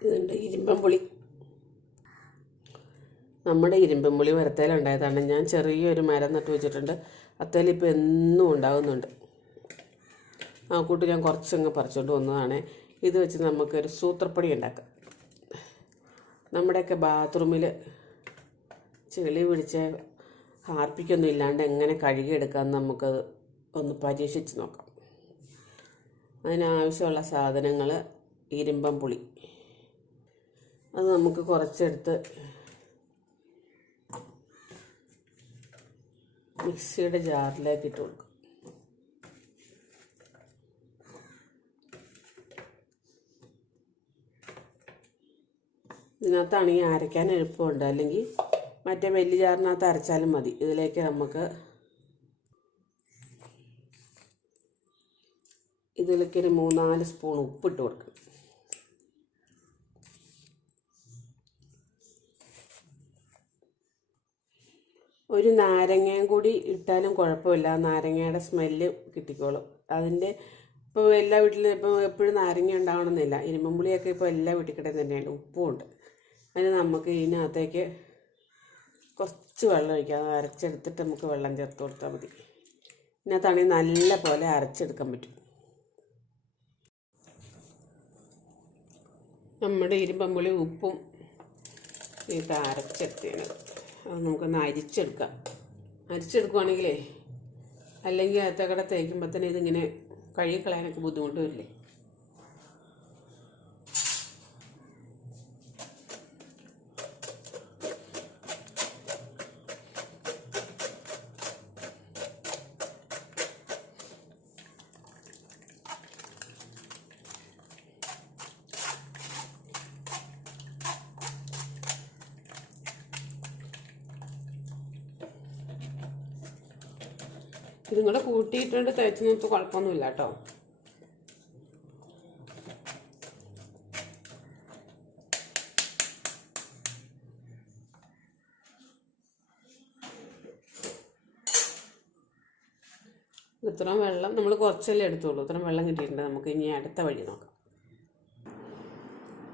ഇതുണ്ട് ഇരുമ്പൻപുളി. നമ്മുടെ ഇരുമ്പൻപുളി വരത്തേലുണ്ടായതാണ്. ഞാൻ ചെറിയൊരു മരം നട്ട് വെച്ചിട്ടുണ്ട്. അത്തേലിപ്പോൾ എന്നും ഉണ്ടാകുന്നുണ്ട്. ആ കൂട്ട് ഞാൻ കുറച്ചങ്ങ് പറിച്ചുകൊണ്ട് വന്നതാണ്. ഇത് വെച്ച് നമുക്കൊരു സൂത്രപ്പണി ഉണ്ടാക്കാം. നമ്മുടെയൊക്കെ ബാത്റൂമിൽ ചെളി പിടിച്ച ഹാർപ്പിക്കൊന്നും ഇല്ലാണ്ട് എങ്ങനെ കഴുകിയെടുക്കാമെന്ന് നമുക്കത് ഒന്ന് പരീക്ഷിച്ച് നോക്കാം. അതിനാവശ്യമുള്ള സാധനങ്ങൾ ഇരുമ്പൻപുളി. അത് നമുക്ക് കുറച്ചെടുത്ത് മിക്സിയുടെ ജാറിലേക്ക് ഇട്ട് കൊടുക്കും. ഇതിനകത്താണെങ്കിൽ അരയ്ക്കാൻ എളുപ്പമുണ്ട്. അല്ലെങ്കിൽ മറ്റേ വലിയ ജാറിനകത്ത് അരച്ചാലും മതി. ഇതിലേക്ക് നമുക്ക് ഇതിലേക്ക് ഒരു 3-4 സ്പൂൺ ഉപ്പിട്ട് കൊടുക്കണം. ഒരു നാരങ്ങയും കൂടി ഇട്ടാലും കുഴപ്പമില്ല. നാരങ്ങയുടെ സ്മെല്ല് കിട്ടിക്കോളും. അതിൻ്റെ ഇപ്പോൾ എല്ലാ വീട്ടിലും ഇപ്പോൾ എപ്പോഴും നാരങ്ങ ഉണ്ടാവണമെന്നില്ല. ഇരുമ്പൻപുളിയൊക്കെ ഇപ്പോൾ എല്ലാ വീട്ടിൽ കിട്ടുന്നത് തന്നെയാണ്. ഉപ്പുമുണ്ട്. അതിന് നമുക്ക് ഇതിനകത്തേക്ക് കുറച്ച് വെള്ളം ഒഴിക്കാം. അത് അരച്ചെടുത്തിട്ട് നമുക്ക് വെള്ളം ചേർത്ത് കൊടുത്താൽ മതി. ഇതിനകത്താണെങ്കിൽ നല്ല പോലെ അരച്ചെടുക്കാൻ പറ്റും. നമ്മുടെ ഇരുമ്പൻപുളി ഉപ്പും ഇത് അരച്ചെടുത്തേണ്. അത് നമുക്കൊന്ന് അരിച്ചെടുക്കാം. അരിച്ചെടുക്കുവാണെങ്കിലേ അല്ലെങ്കിൽ അകത്തക്കടെ തേക്കുമ്പോൾ തന്നെ ഇതിങ്ങനെ കഴുകിക്കളയാനൊക്കെ ബുദ്ധിമുട്ട് വരില്ലേ. ഇതും കൂടെ കൂട്ടിയിട്ടുണ്ട് തേച്ച് നോക്ക്, കുഴപ്പമൊന്നുമില്ല കേട്ടോ. ഇത്രയും വെള്ളം നമ്മൾ കുറച്ചല്ലേ എടുത്തോളൂ. ഇത്രയും വെള്ളം കിട്ടിയിട്ടുണ്ട്. നമുക്ക് ഇനി അടുത്ത വഴി നോക്കാം.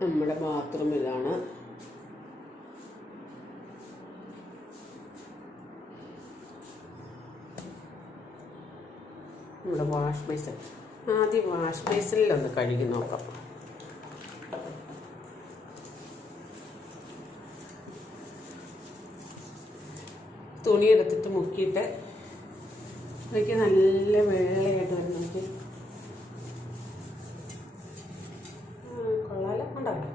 നമ്മുടെ ബാത്റൂം ഇതാണ്. നമ്മുടെ വാഷ് ബേസിൻ. ആദ്യം വാഷ് ബേസിനിലൊന്ന് കഴുകി നോക്കാം. തുണി എടുത്തിട്ട് മുക്കിയിട്ട് അതൊക്കെ നല്ല വെള്ളയായിട്ട് വരുന്നെങ്കിൽ കൊള്ളാലോ. ഉണ്ടാവും.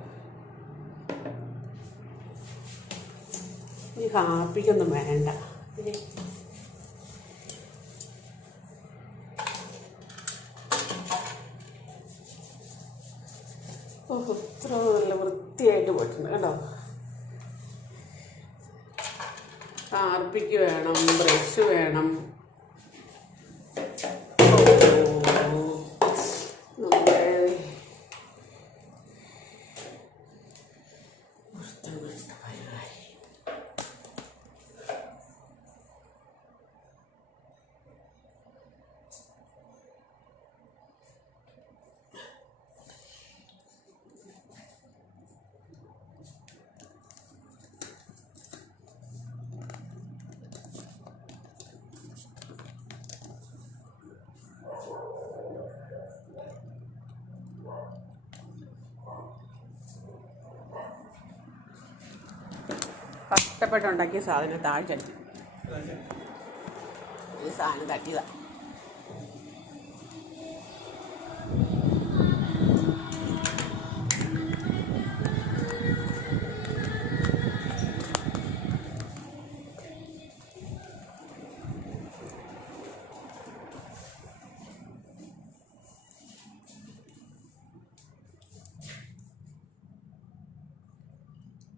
ഈ ഹാപ്പിക്കൊന്നും വേണ്ട. ഇത്ര നല്ല വൃത്തിയായിട്ട് പോയിട്ടുണ്ട് കേട്ടോ. ഹാർപ്പിക്ക് വേണം, ബ്രഷ് വേണം. കഷ്ടപ്പെട്ടുണ്ടാക്കിയ സാധനം താഴ്ചടി. ഈ സാധനം തട്ടിയതാണ്.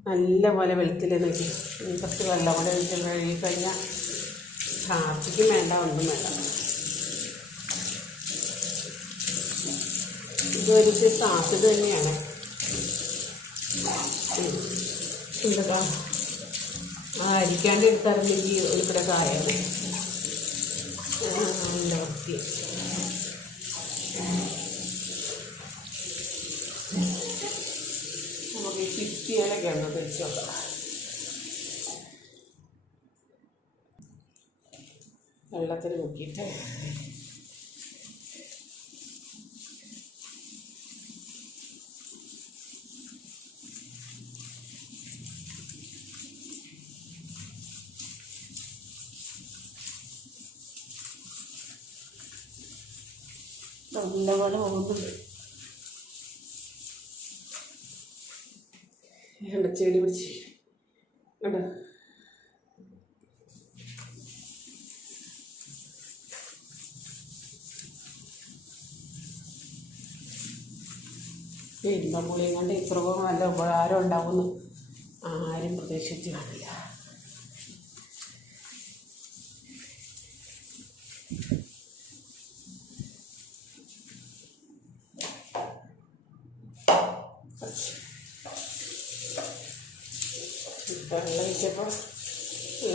നല്ല പോലെ വെളുത്തില്ലേ നോക്കി. കുറച്ച് വെള്ളം കൂടെ ഒഴിച്ച് കഴുകി കഴിഞ്ഞാൽ ഹാർപ്പിക്കും വേണ്ട, ഒന്നും വേണ്ട. ഇതൊരു സാധ്യത തന്നെയാണ്. എന്താ അരിക്കാണ്ട് എടുത്താറില്ലെങ്കിൽ ഒരു കൂടെ കായാണ്. നല്ല വൃത്തി. നമുക്ക് ഈ ചിത്തിയിലൊക്കെ ഒന്ന് തിരിച്ച് വെക്കാം. വെള്ളത്തിൽ നോക്കിയിട്ട് നല്ലപോലെ പോകുന്നുണ്ട്. ചെടി പിടിച്ച് കേട്ടോ. ഇരുമ്പമ്പുളിയും കൊണ്ട് ഇപ്പുറവും നല്ല ഉപകാരം ഉണ്ടാവുമെന്ന് ആരും പ്രതീക്ഷിച്ച് കാണില്ല. വെള്ളം ഒഴിച്ചപ്പോൾ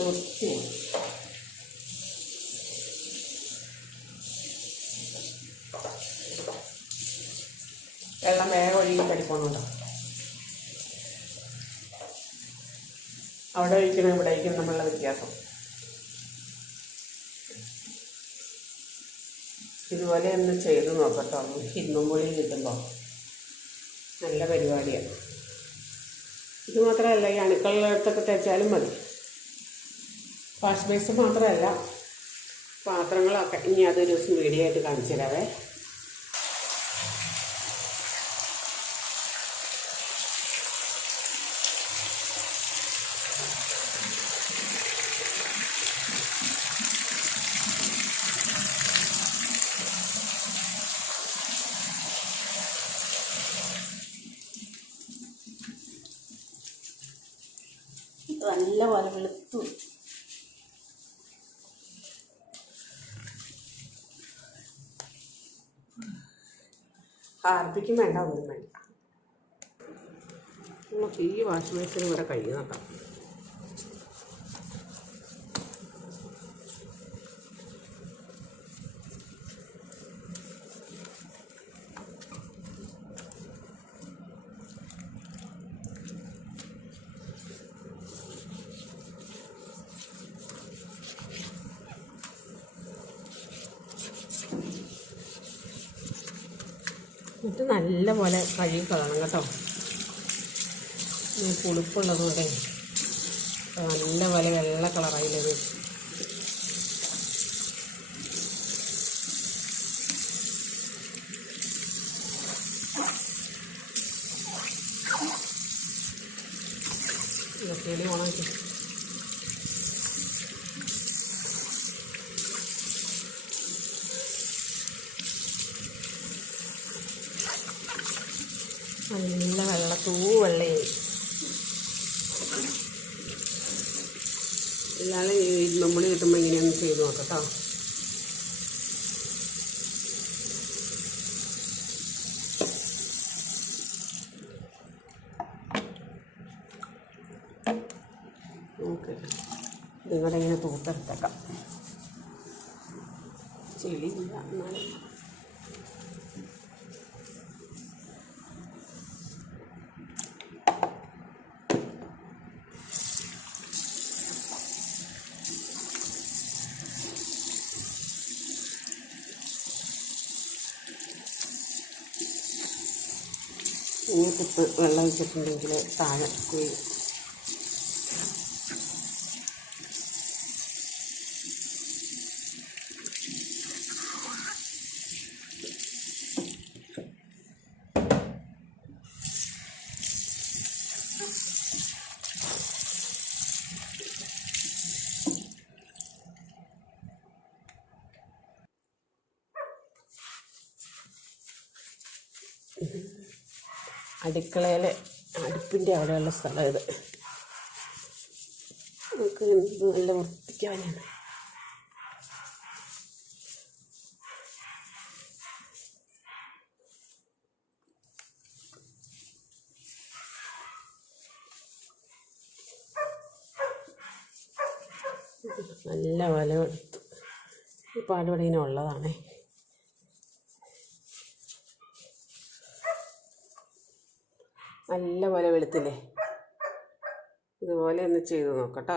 വൃത്തിയായി. വെള്ളം വേഗം ഒഴുകി കടിക്കണമല്ലോ. അവിടെ ഒഴിക്കണം ഇവിടെ ഒഴിക്കണം നമ്മളുടെ വ്യത്യാസം. ഇതുപോലെ ഒന്ന് ചെയ്ത് നോക്കട്ടോ. ഇരുമ്പുളി കിട്ടുമ്പോൾ നല്ല പരിപാടിയാണ്. ഇത് മാത്രമല്ല, ഈ അണുക്കളിടത്തൊക്കെ തേച്ചാലും മതി. വാഷ് ബേസ് മാത്രമല്ല, പാത്രങ്ങളൊക്കെ. ഇനി അതൊരു ദിവസം വീഡിയോ ആയിട്ട് കാണിച്ചു തരാവേ. നല്ല പോലെ വെളുത്തു. ഹാർപ്പിക്കും വേണ്ട, ഒന്നും വേണ്ട. നമുക്ക് ഈ വാഷ് ബേസിന് ഇവിടെ കഴുകി നോക്കാം. എന്നിട്ട് നല്ല പോലെ കഴുകി കളയണം കേട്ടോ. പുളിപ്പുള്ളതുകൊണ്ടേ നല്ല പോലെ വെള്ള കളറായില്ലത്. ചെടി ഉണക്കി നല്ല വെള്ളയായി. ഇയാളെ നമ്മൾ കിട്ടുമ്പോൾ ഇങ്ങനെയൊന്ന് ചെയ്ത് നോക്കട്ടോ. നമുക്ക് നിങ്ങളുടെ ഇങ്ങനെ തൂത്തെടുത്തേക്കാം. ചെളിയില്ല എന്നാലും ഇങ്ങനത്തെ വെള്ളം ഒഴിച്ചിട്ടുണ്ടെങ്കിൽ താഴെ കുഴി. അടുക്കളയിൽ അടുപ്പിൻ്റെ അവിടെയുള്ള സ്ഥലം ഇത്. നമുക്ക് നല്ല വൃത്തിക്കാനാണ്. നല്ല വില കൊടുത്തു. ഈ പാടുപടി ഇങ്ങനെ ഉള്ളതാണേ. നല്ല പോലെ വെളുത്തില്ലേ. ഇതുപോലെ ഒന്ന് ചെയ്ത് നോക്കട്ടോ.